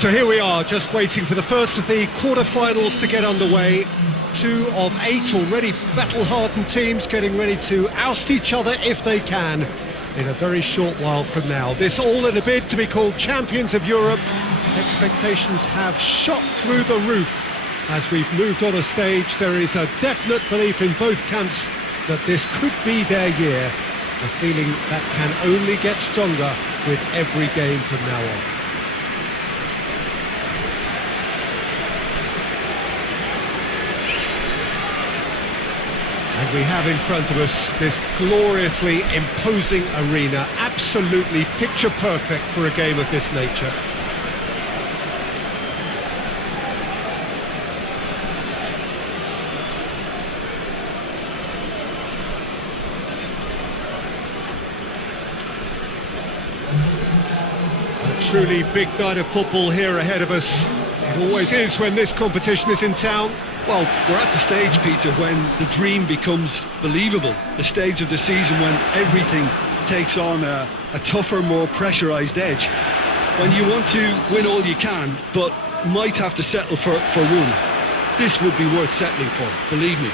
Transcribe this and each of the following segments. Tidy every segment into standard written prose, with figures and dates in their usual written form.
So here we are, just waiting for the first of the quarterfinals to get underway. 2 of 8 already battle-hardened teams getting ready to oust each other if they can in a very short while from now. This all in a bid to be called champions of Europe. Expectations have shot through the roof. As we've moved on a stage, there is a definite belief in both camps that this could be their year. A feeling that can only get stronger with every game from now on. And we have in front of us this gloriously imposing arena, absolutely picture perfect for a game of this nature. A truly big night of football here ahead of us. It always is when this competition is in town. Well, we're at the stage, Peter, when the dream becomes believable. The stage of the season when everything takes on a tougher, more pressurised edge. When you want to win all you can, but might have to settle for one. This would be worth settling for, believe me.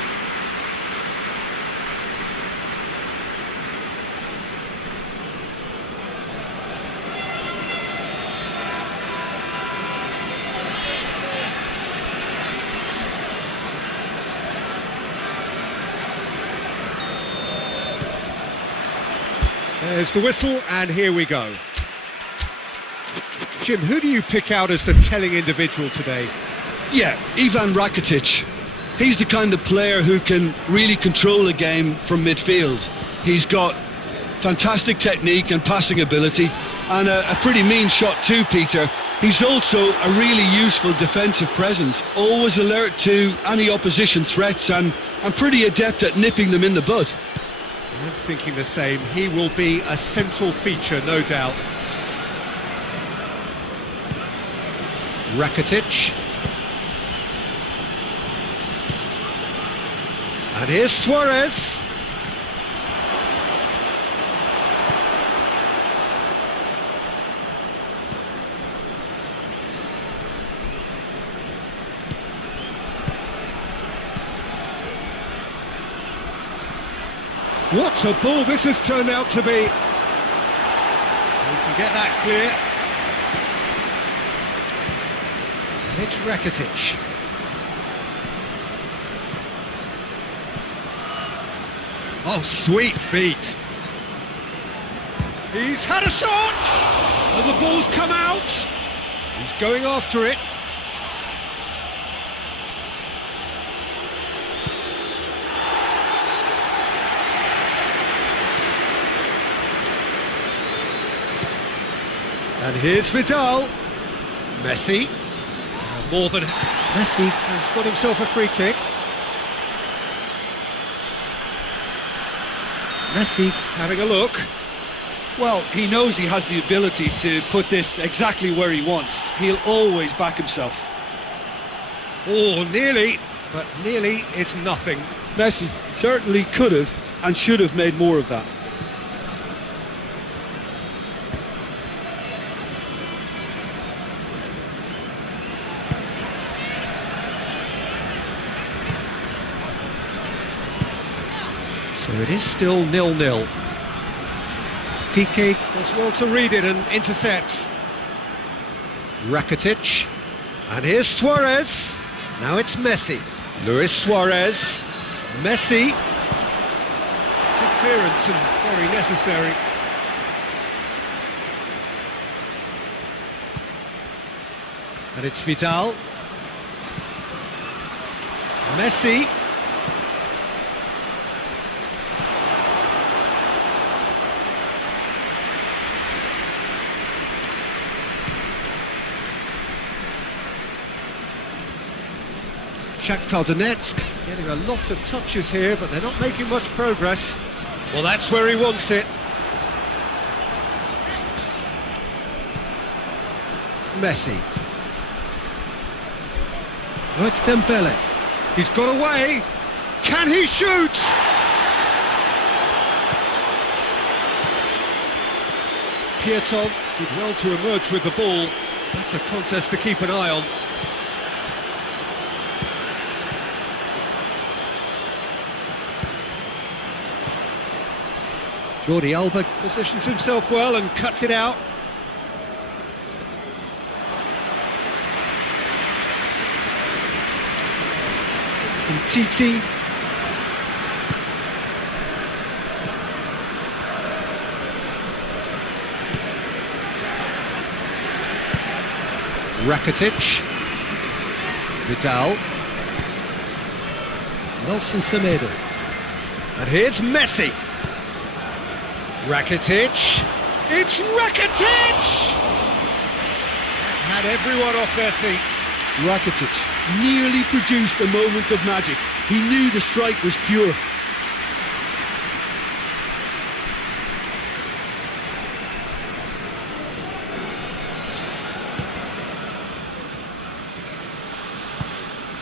There's the whistle, and here we go. Jim, who do you pick out as the telling individual today? Yeah, Ivan Rakitic. He's the kind of player who can really control a game from midfield. He's got fantastic technique and passing ability, and a pretty mean shot too, Peter. He's also a really useful defensive presence, always alert to any opposition threats and pretty adept at nipping them in the bud. I'm thinking the same. He will be a central feature, no doubt. Rakitic. And here's Suarez. What a ball this has turned out to be. We can get that clear. It's Rakitic. Oh, sweet feet. He's had a shot! And the ball's come out. He's going after it. And here's Vidal. Messi. More than... Messi has got himself a free kick. Messi having a look. Well, he knows he has the ability to put this exactly where he wants. He'll always back himself. Oh, nearly. But nearly is nothing. Messi certainly could have and should have made more of that. So it is still 0-0. Piqué does well to read it and intercepts. Rakitic. And here's Suarez. Now it's Messi. Luis Suarez. Messi. Good clearance and very necessary. And it's Vidal. Messi. SHAKHTAR Donetsk getting a lot of touches here, but they're not making much progress. Well, that's where he wants it. Messi. Oh, it's Dembele. He's got away. Can he shoot? Pietov did well to emerge with the ball. That's a contest to keep an eye on. Jordi Alba positions himself well and cuts it out. And Titi. Rakitic. Vidal. Nelson Semedo. And here's Messi. Rakitic. It's Rakitic! That had everyone off their seats. Rakitic nearly produced a moment of magic. He knew the strike was pure.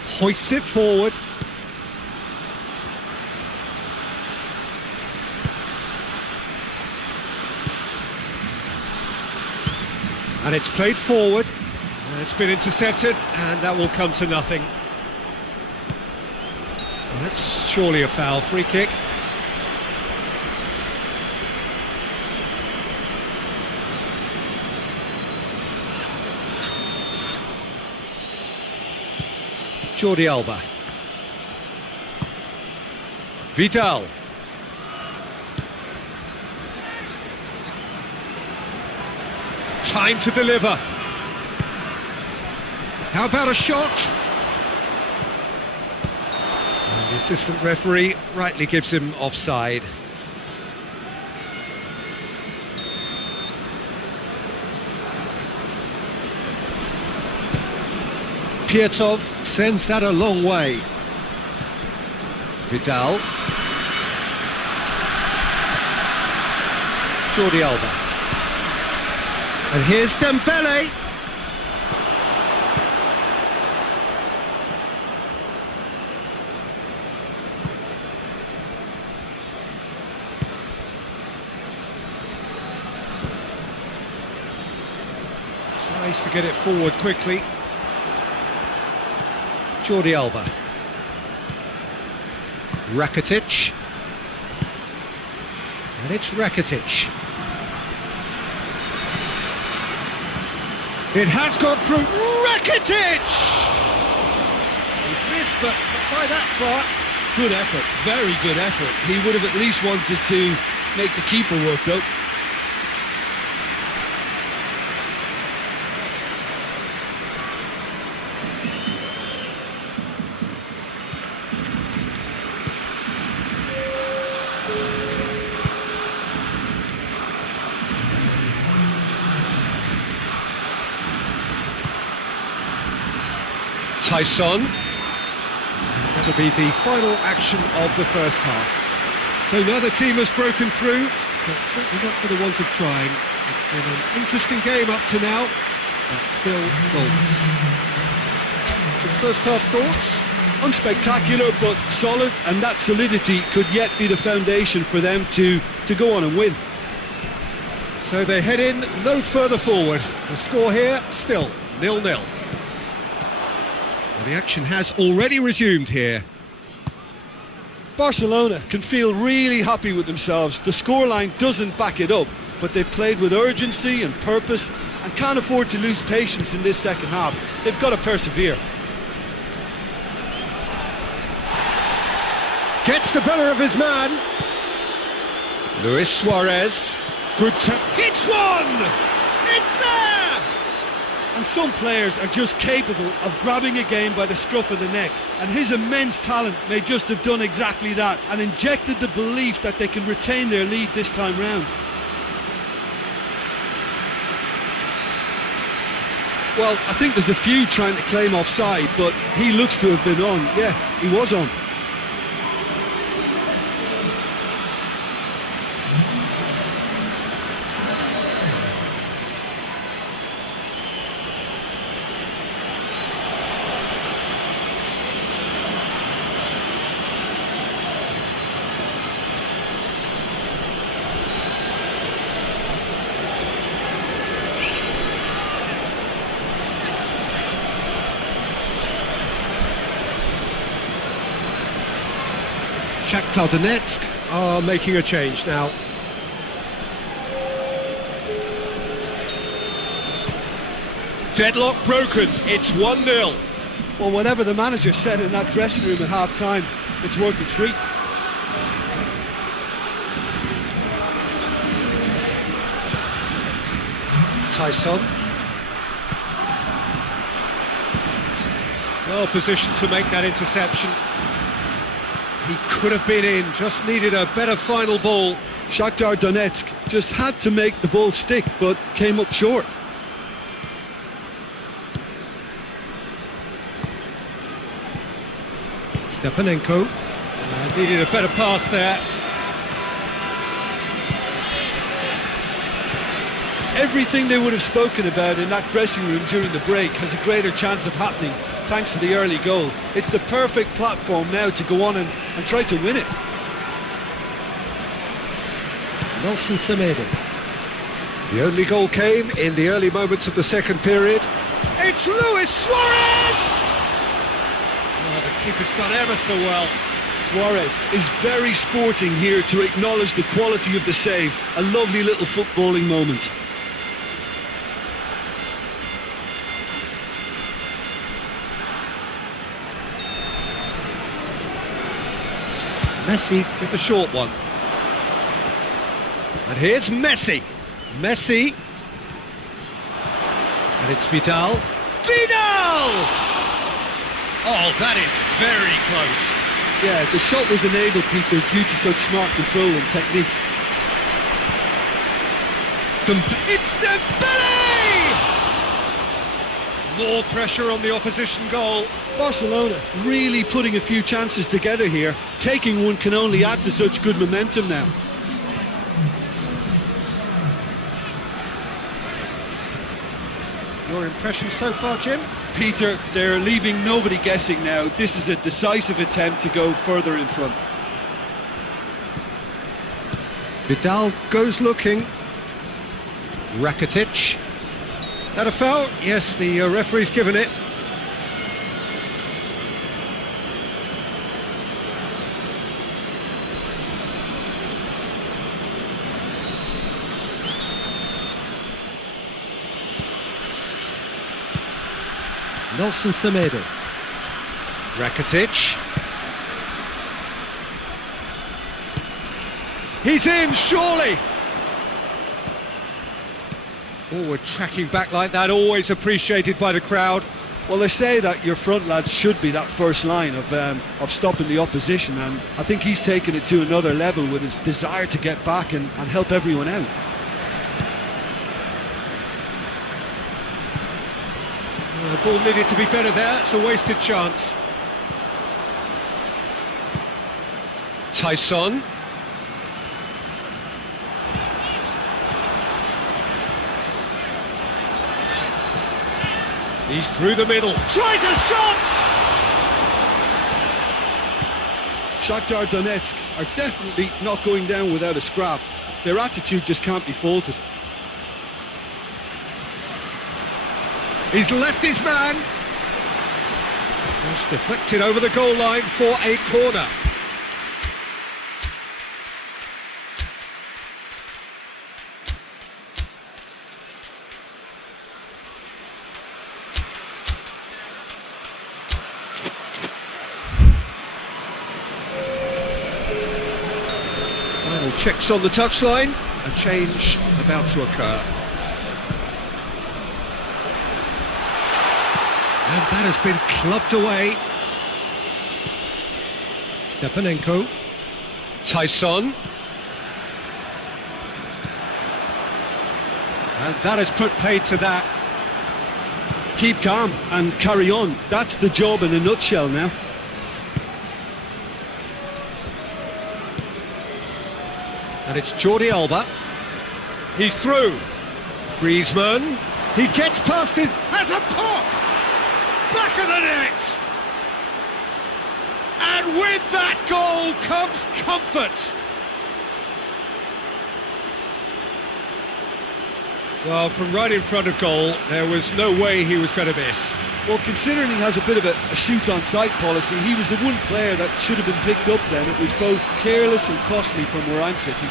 Hoists it forward. And it's played forward. It's been intercepted, and that will come to nothing. Well, that's surely a foul. Free kick. Jordi Alba. Vidal. Time to deliver. How about a shot? And the assistant referee rightly gives him offside. Pietov sends that a long way. Vidal. Jordi Alba. And here's Dembele. Tries to get it forward quickly. Jordi Alba. Rakitic. And it's Rakitic. It has gone through. Rakitic! He's missed, but not by that far. Good effort, very good effort. He would have at least wanted to make the keeper work though. Tyson. That'll be the final action of the first half. So now the team has broken through, but certainly not for the want of trying. It's been an interesting game up to now, but still goals. Some first half thoughts? Unspectacular but solid, and that solidity could yet be the foundation for them to go on and win. So they head in no further forward. The score here still 0-0. The action has already resumed here. Barcelona can feel really happy with themselves. The scoreline doesn't back it up, but they've played with urgency and purpose and can't afford to lose patience in this second half. They've got to persevere. Gets the better of his man. Luis Suarez. Good tap. Hits one! It's there! And some players are just capable of grabbing a game by the scruff of the neck, and his immense talent may just have done exactly that and injected the belief that they can retain their lead this time round. Well, I think there's a few trying to claim offside, but he looks to have been on. Yeah, he was on. Shakhtar Donetsk are making a change now. Deadlock broken, it's 1-0. Well, whatever the manager said in that dressing room at half-time, it's worth a treat. Tyson. Well positioned to make that interception. He could have been in, just needed a better final ball. Shakhtar Donetsk just had to make the ball stick, but came up short. Stepanenko. Needed a better pass there. Everything they would have spoken about in that dressing room during the break has a greater chance of happening thanks to the early goal. It's the perfect platform now to go on and try to win it. Nelson Semedo. The only goal came in the early moments of the second period. It's Luis Suarez! Oh, the keeper's done ever so well. Suarez is very sporting here to acknowledge the quality of the save. A lovely little footballing moment. Messi with the short one. And here's Messi. Messi. And it's Vidal. Vidal! Oh, that is very close. Yeah, the shot was enabled, Peter, due to such smart control and technique. It's Dembele! More pressure on the opposition goal. Barcelona really putting a few chances together here. Taking one can only add to such good momentum now. Your impression so far, Jim? Peter, they're leaving nobody guessing now. This is a decisive attempt to go further in front. Vidal goes looking. Rakitic. That a foul? Yes, the referee's given it. Nelson Semedo. Rakitic. He's in, surely! Forward tracking back like that, always appreciated by the crowd. Well, they say that your front lads should be that first line of stopping the opposition, and I think he's taken it to another level with his desire to get back and help everyone out. The ball needed to be better there, it's a wasted chance. Tyson. He's through the middle, tries a shot! Shakhtar Donetsk are definitely not going down without a scrap. Their attitude just can't be faulted. He's left his man. Just deflected over the goal line for a corner. Final checks on the touchline. A change about to occur. And that has been clubbed away. Stepanenko. Tyson. And that has put paid to that. Keep calm and carry on. That's the job in a nutshell now. And it's Jordi Alba. He's through. Griezmann. He gets past his... has a pop! Back of the net! And with that goal comes comfort. Well, from right in front of goal, there was no way he was going to miss. Well, considering he has a bit of a shoot-on-sight policy, he was the one player that should have been picked up then. It was both careless and costly from where I'm sitting.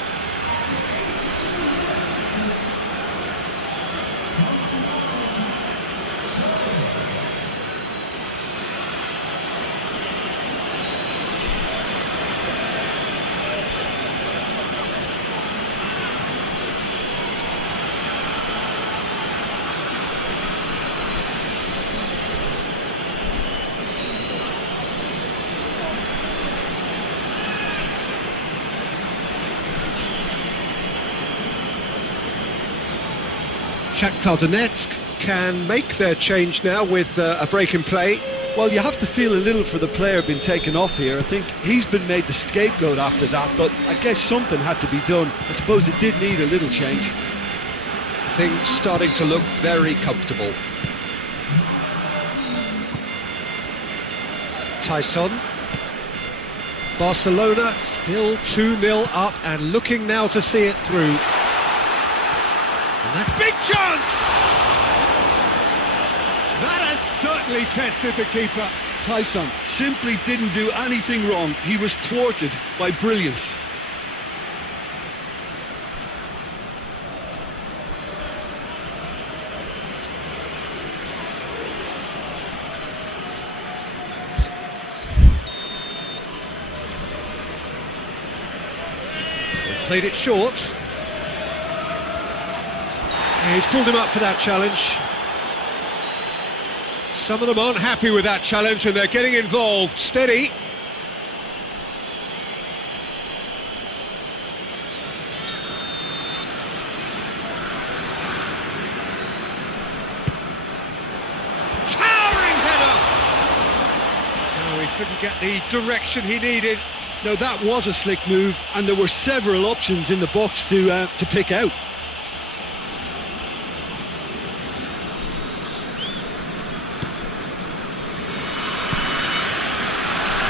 Shakhtar Donetsk can make their change now with a break in play. Well, you have to feel a little for the player being taken off here. I think he's been made the scapegoat after that, but I guess something had to be done. I suppose it did need a little change. Things starting to look very comfortable. Tyson. Barcelona still 2-0 up and looking now to see it through. And that's big chance! That has certainly tested the keeper. Tyson simply didn't do anything wrong. He was thwarted by brilliance. They've played it short. Yeah, he's pulled him up for that challenge. Some of them aren't happy with that challenge and they're getting involved. Steady. Towering header! No, he couldn't get the direction he needed. Now that was a slick move, and there were several options in the box to pick out.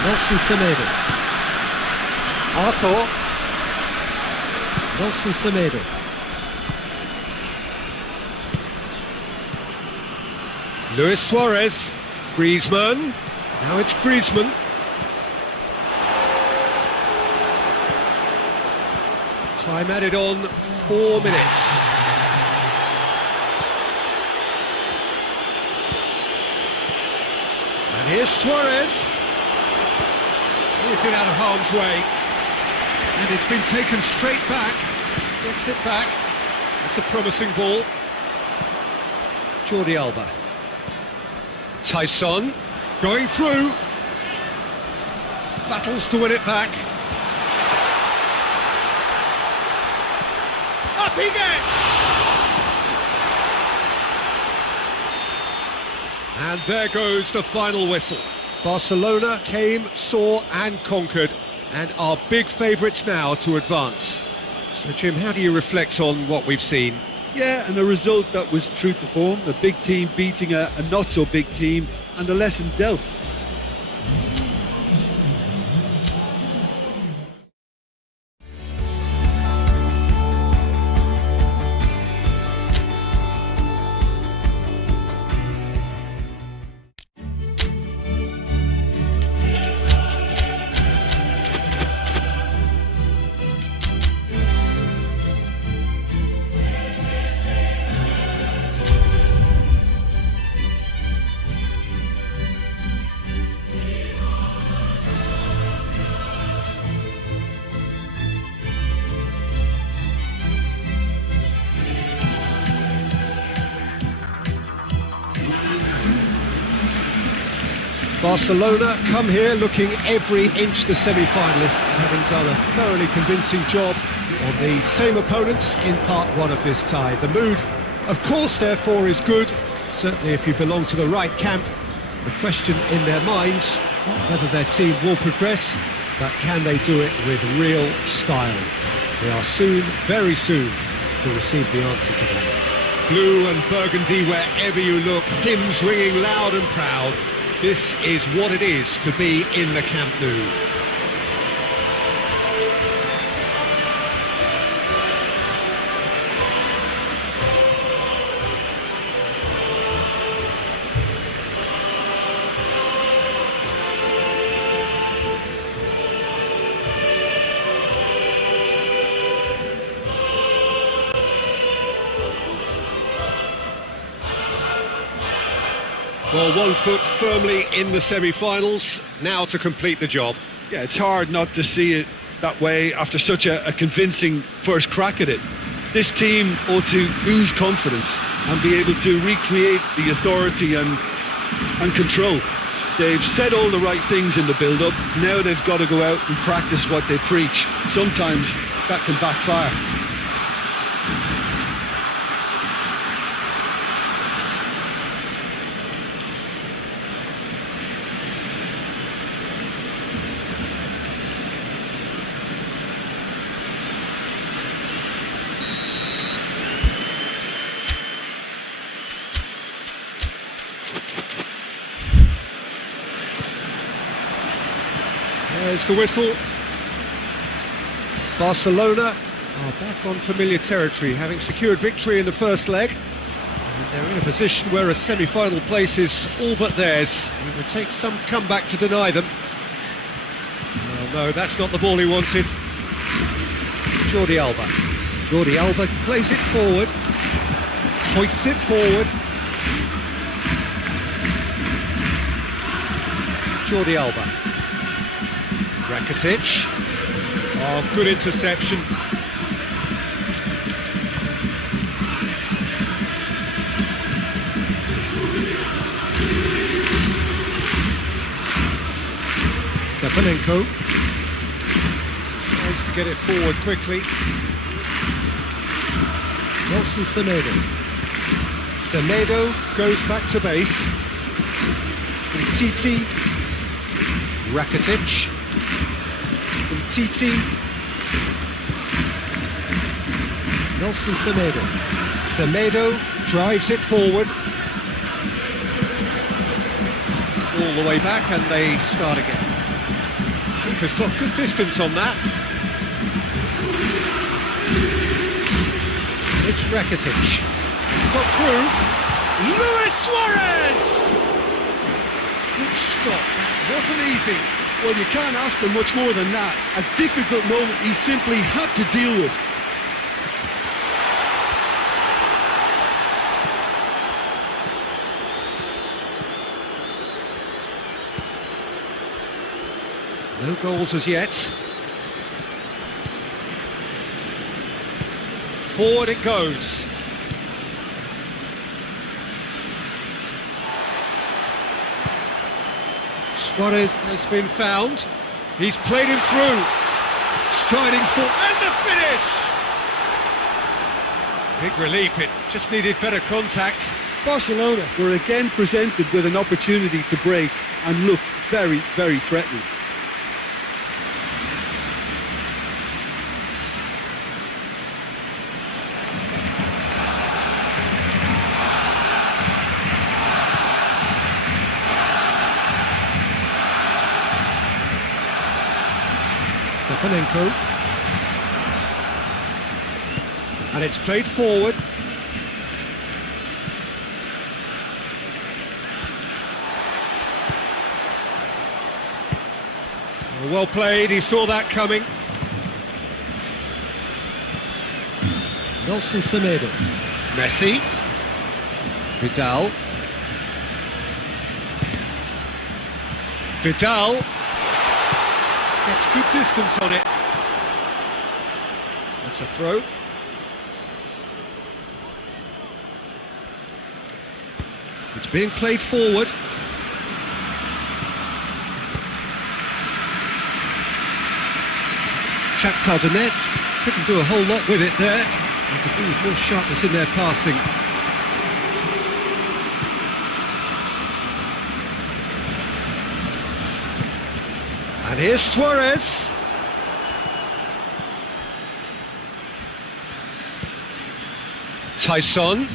Nelson Semedo. Arthur. Nelson Semedo. Luis Suarez. Griezmann. Now it's Griezmann. Time added on 4 minutes. And here's Suarez. Clears it out of harm's way. And it's been taken straight back. Gets it back. That's a promising ball. Jordi Alba. Tyson. Going through. Battles to win it back. Up he gets! And there goes the final whistle. Barcelona came, saw and conquered and are big favourites now to advance. So Jim, how do you reflect on what we've seen? Yeah, and a result that was true to form. A big team beating a not-so-big team, and a lesson dealt. Barcelona come here looking every inch the semi-finalists, having done a thoroughly convincing job on the same opponents in part one of this tie. The mood, of course, therefore, is good, certainly if you belong to the right camp. The question in their minds, not whether their team will progress, but can they do it with real style? We are soon, very soon, to receive the answer to that. Blue and burgundy wherever you look, hymns ringing loud and proud. This is what it is to be in the Camp Nou. Well, 1 foot firmly in the semi-finals, now to complete the job. Yeah, it's hard not to see it that way after such a convincing first crack at it. This team ought to ooze confidence and be able to recreate the authority and control. They've said all the right things in the build-up, now they've got to go out and practice what they preach. Sometimes that can backfire. There's the whistle. Barcelona are back on familiar territory, having secured victory in the first leg. And they're in a position where a semi-final place is all but theirs. It would take some comeback to deny them. Well, no, that's not the ball he wanted. Jordi Alba. Jordi Alba plays it forward. Hoists it forward. Jordi Alba. Rakitic. Oh, good interception. Stepanenko tries to get it forward quickly. Nelson Semedo. Semedo goes back to base. Titi. Rakitic. Titi. Nelson Semedo. Semedo drives it forward. All the way back and they start again. Keeper's got good distance on that. It's Rakitic. It's got through. Luis Suarez! Good stop. That wasn't easy. Well, you can't ask for much more than that. A difficult moment he simply had to deal with. No goals as yet. Forward it goes. Suarez has been found. He's played him through. Striding for and the finish! Big relief, it just needed better contact. Barcelona were again presented with an opportunity to break and look very, very threatening. Stepanenko. And it's played forward. Well played, he saw that coming. Nelson Semedo. Messi. Vidal. Vidal. Gets good distance on it. That's a throw. It's being played forward. SHAKHTAR Donetsk couldn't do a whole lot with it there. They could do with more sharpness in their passing. And here's Suarez. Tyson.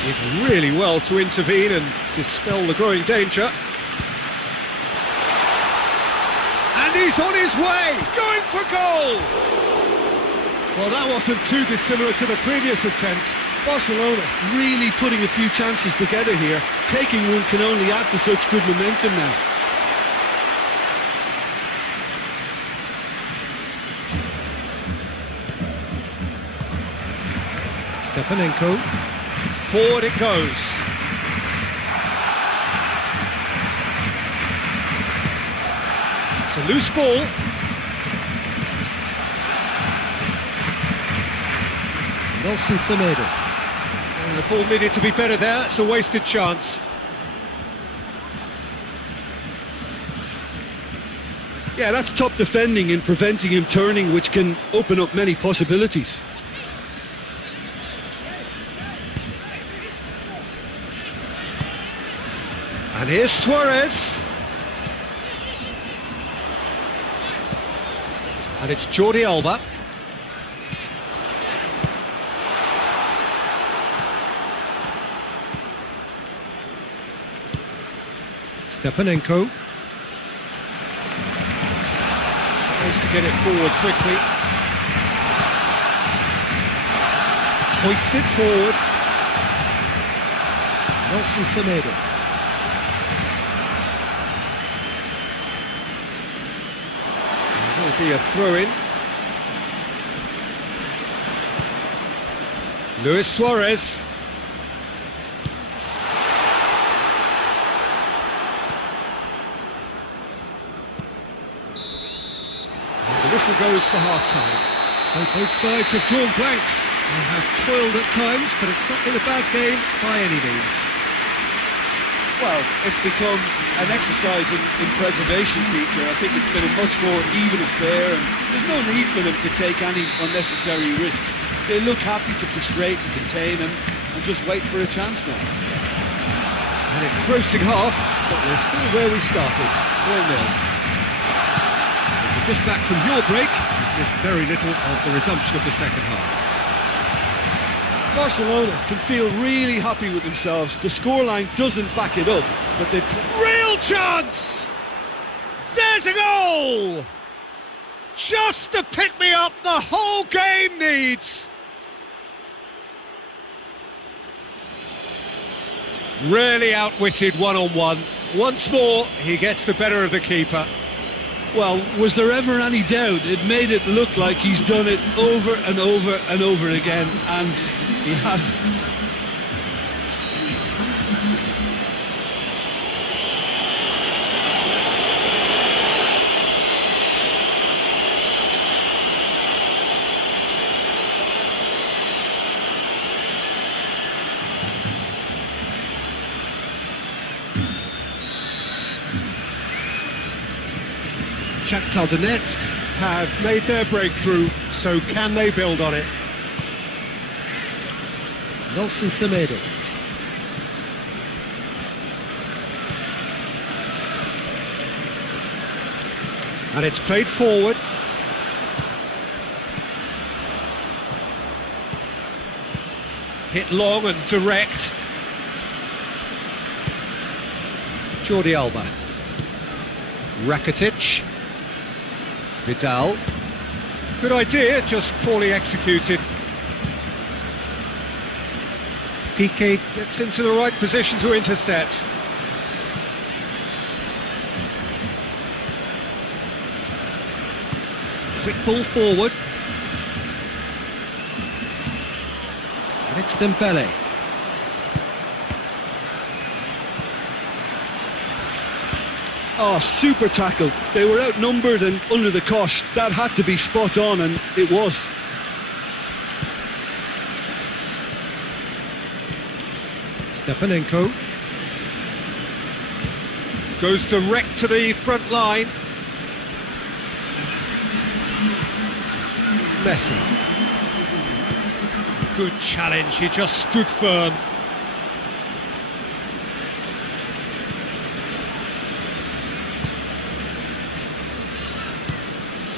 Did really well to intervene and dispel the growing danger. And he's on his way, going for goal! Well, that wasn't too dissimilar to the previous attempt. Barcelona really putting a few chances together here. Taking one can only add to such good momentum now. Stepanenko. Forward it goes. It's a loose ball. Nelson Semedo. The ball needed to be better there. It's a wasted chance. Yeah, that's top defending and preventing him turning, which can open up many possibilities. And here's Suarez. And it's Jordi Alba. Stepanenko. Tries to get it forward quickly. Hoists it forward. Nelson Semedo. Will be a throw-in. Luis Suarez. The whistle goes for half-time. So both sides have drawn blanks. They have toiled at times, but it's not been a bad game by any means. Well, it's become an exercise in preservation, Peter. I think it's been a much more even affair, and there's no need for them to take any unnecessary risks. They look happy to frustrate and contain and just wait for a chance now. And engrossing half, but we're still where we started, 0-0. If you're just back from your break, you've missed very little of the resumption of the second half. Barcelona can feel really happy with themselves. The scoreline doesn't back it up, but they've... Real chance! There's a goal! Just the pick-me-up the whole game needs! Really outwitted one-on-one. Once more, he gets the better of the keeper. Well, was there ever any doubt? It made it look like he's done it over and over and over again, and he has. Shakhtar Donetsk have made their breakthrough, so can they build on it? Nelson Semedo. And it's played forward. Hit long and direct. Jordi Alba. Rakitic. Vidal. Good idea, just poorly executed. Piqué gets into the right position to intercept. Quick ball forward. And it's Dembele. Oh, super tackle. They were outnumbered and under the cosh. That had to be spot on, and it was. Stepanenko. Goes direct to the front line. Messi. Good challenge, he just stood firm.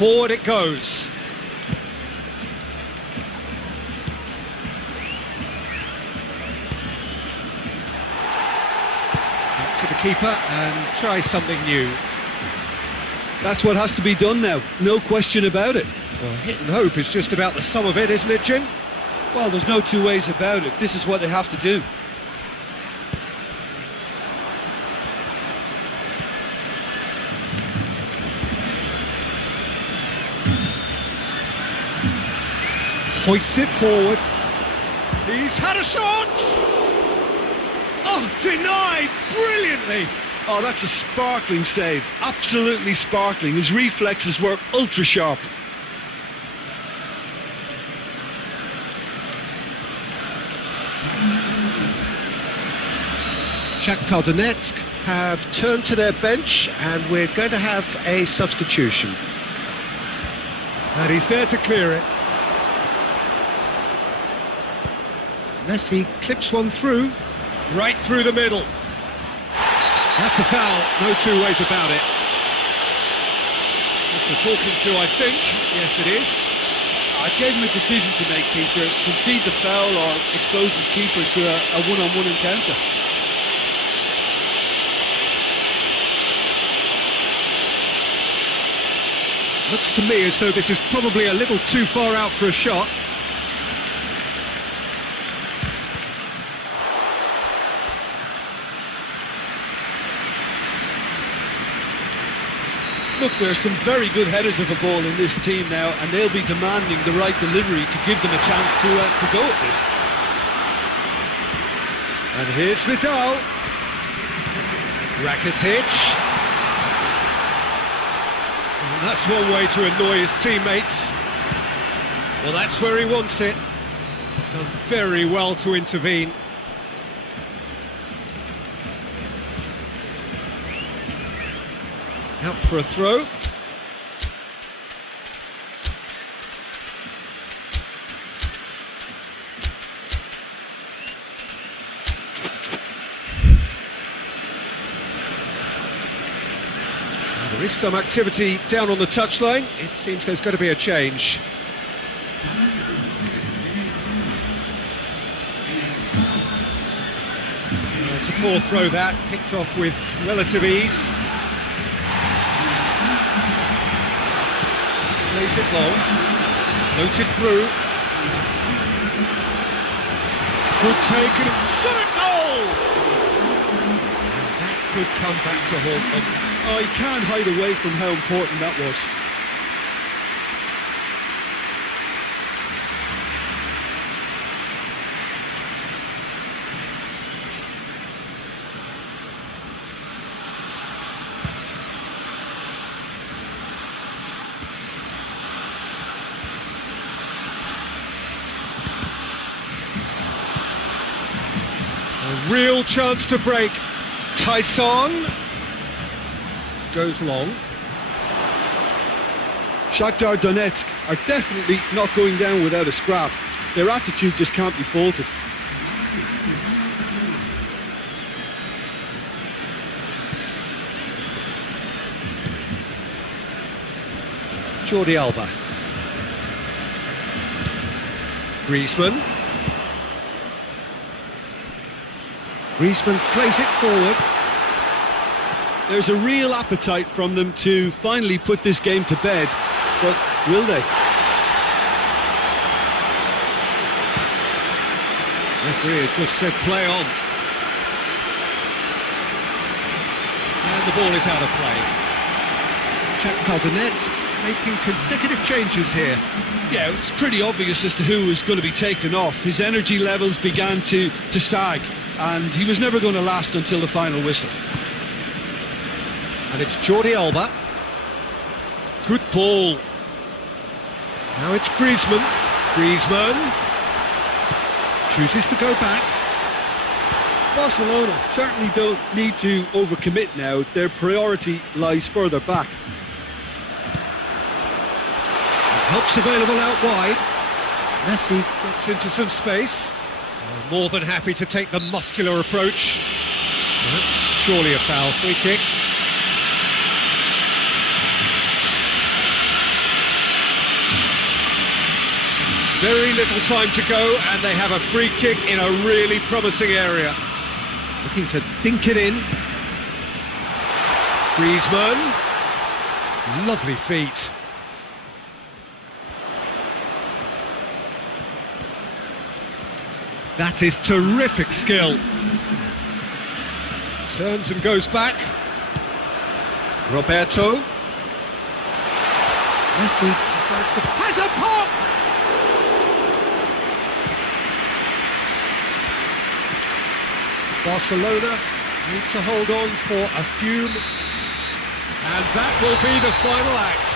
Forward it goes. Back to the keeper and try something new. That's what has to be done now, no question about it. Well, hit and hope is just about the sum of it, isn't it, Jim? Well, there's no two ways about it. This is what they have to do. Hoists it forward. He's had a shot! Oh, denied brilliantly! Oh, that's a sparkling save. Absolutely sparkling. His reflexes were ultra sharp. Shakhtar Donetsk have turned to their bench and we're going to have a substitution. And he's there to clear it. Messi clips one through, right through the middle. That's a foul, no two ways about it. Just the talking to, I think. Yes, it is. I gave him a decision to make, Peter. Concede the foul or expose his keeper to a one-on-one encounter. Looks to me as though this is probably a little too far out for a shot. Look, there are some very good headers of a ball in this team now, and they'll be demanding the right delivery to give them a chance to go at this. And here's Vidal. Rakitic. And that's one way to annoy his teammates. Well, that's where he wants it. Done very well to intervene. Out for a throw. There is some activity down on the touchline. It seems there's going to be a change. It's a poor throw that, picked off with relative ease. Plays it long, floated through. Good take and shot at goal! And that could come back to haunt them. Oh, you can't hide away from how important that was. A real chance to break. Tyson goes long. Shakhtar Donetsk are definitely not going down without a scrap. Their attitude just can't be faulted. Jordi Alba. Griezmann. Griezmann plays it forward. There's a real appetite from them to finally put this game to bed, but will they? Referee has just said play on. And the ball is out of play. Shakhtar Donetsk making consecutive changes here. Yeah, it's pretty obvious as to who was going to be taken off. His energy levels began to sag, and he was never going to last until the final whistle. And it's Jordi Alba. Good ball. Now it's Griezmann. Griezmann chooses to go back. Barcelona certainly don't need to overcommit now. Their priority lies further back. Help's available out wide. Messi gets into some space. More than happy to take the muscular approach. That's surely a foul. Free kick. Very little time to go, and they have a free kick in a really promising area. Looking to dink it in. Griezmann. Lovely feet. That is terrific skill. Turns and goes back. Roberto. Messi decides to... Has a pop! Barcelona need to hold on for a few... And that will be the final act.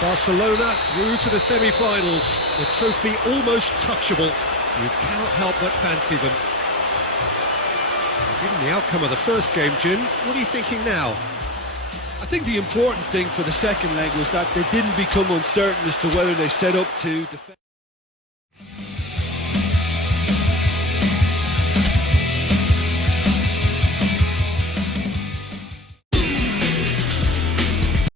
Barcelona through to the semi-finals. The trophy almost touchable. You cannot help but fancy them. Given the outcome of the first game, Jin, what are you thinking now? I think the important thing for the second leg was that they didn't become uncertain as to whether they set up to defend.